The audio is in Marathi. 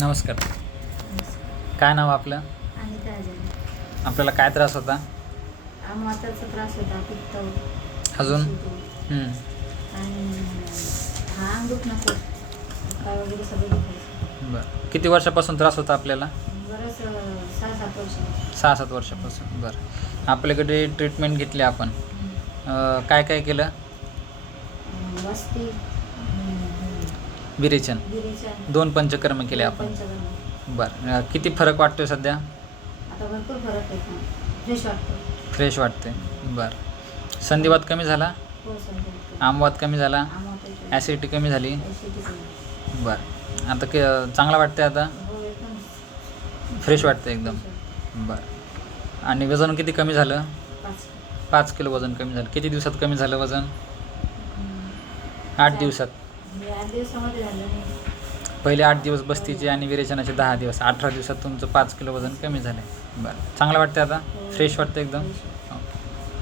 नमस्कार. काय नाव आपलं? आणि काय झालं आपल्याला काय त्रास होता? त्रास होता पित्त. अजून? शिजू. हम्म. आणि हा अंग दुखणं खूप काय वगैरे सगळं दुखायचं बरं. किती वर्षापासून त्रास होता आपल्याला? बरंच सहा सात वर्ष. सहा सात वर्षापासून. बरं. आपल्याकडे ट्रीटमेंट घेतली आपण. अं, काय काय केलं? अं, वस्ती. विरेचन. दोन पंचकर्म केले आपण. पंचकर्म. बरं. अं, किती फरक वाटतोय सध्या? आता भरपूर फरक आहे फ्रेश वाटतो फ्रेश वाटते बरं. संधिवात कमी झाला? हो समजा आमवात कमी झाला? आम्हाला ॲसिडिटी कमी झाली? बरं. आता के चांगला वाटते आता? हो एकदम. फ्रेश वाटते एकदम. बरं. आणि वजन किती कमी झालं? पाच पाच किलो वजन कमी झालं. किती दिवसात कमी झालं वजन? हम्म. आठ दिवसात. हे आठ दिवसामध्ये झालं नाही पहिले आठ दिवस बस्तीचे आणि विरेचनाचे दहा दिवस. अठरा दिवसात तुमचं पाच किलो वजन कमी झालं बरं. चांगलं वाटतं आता? फ्रेश वाटतं एकदम.